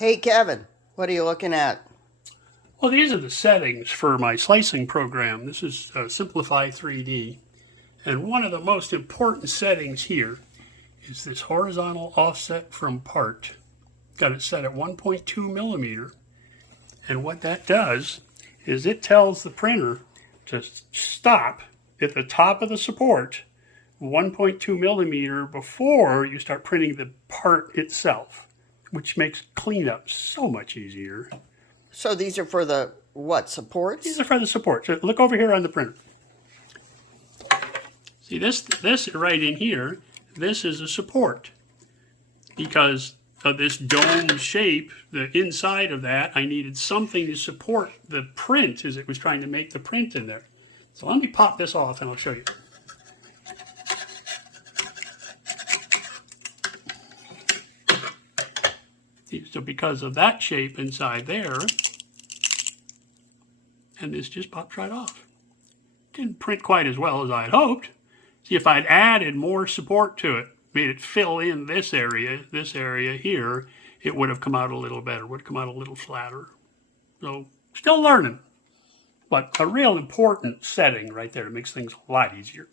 Hey Kevin, what are you looking at? Well, these are the settings for my slicing program. This is Simplify 3D. And one of the most important settings here is this horizontal offset from part. Got it set at 1.2 millimeter. And what that does is it tells the printer to stop at the top of the support 1.2 millimeter before you start printing the part itself, which makes cleanup so much easier. So these are for the what, supports? These are for the support. So look over here on the printer. See this right in here, this is a support. Because of this dome shape, the inside of that, I needed something to support the print as it was trying to make the print in there. So let me pop this off and I'll show you. So because of that shape inside there, and this just pops right off. Didn't print quite as well as I had hoped. See, if I'd added more support to it, made it fill in this area here, it would have come out a little better, would have come out a little flatter. So, still learning, but a real important setting right there. It makes things a lot easier.